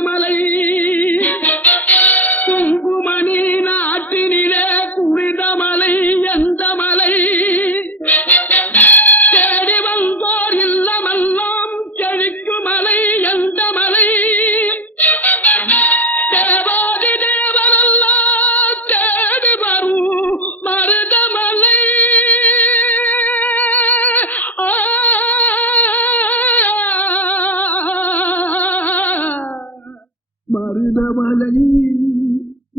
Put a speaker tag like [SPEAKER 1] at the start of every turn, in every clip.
[SPEAKER 1] மலை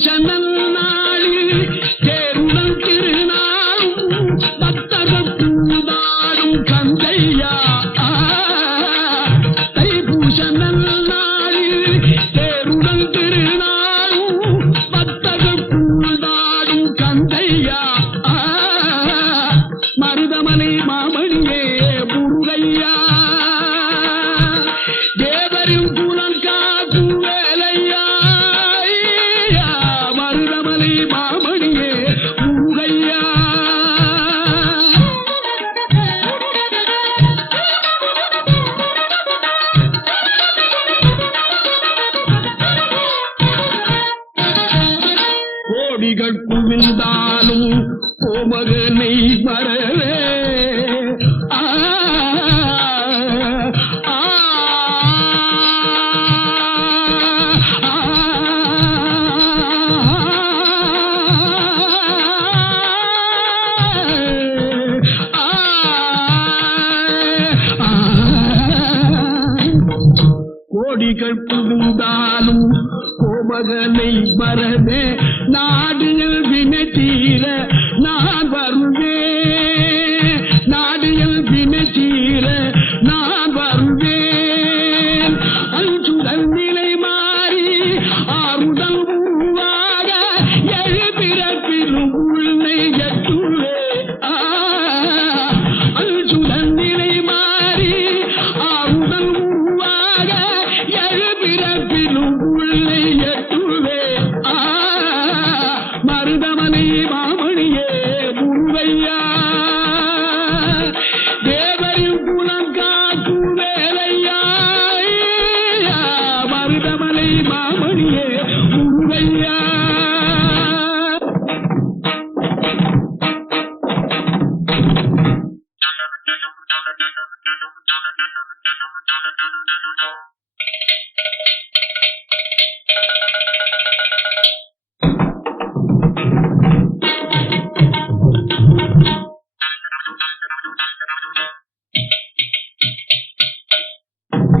[SPEAKER 1] Mükemmel மகனை மறவே கோடிகள் புகுந்தாலும் கோமகனை மறவே நாடுகள் வினை தீர நான் வருவேன்.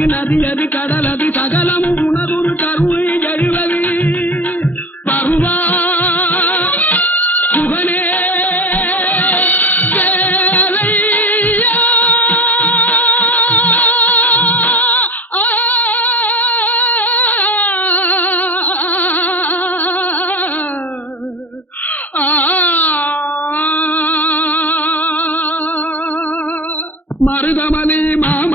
[SPEAKER 1] அது நதி அது கடல் அது சகலமும் உணர்வு கருணை எழுவது பருவா புகனே மருதமணி மாம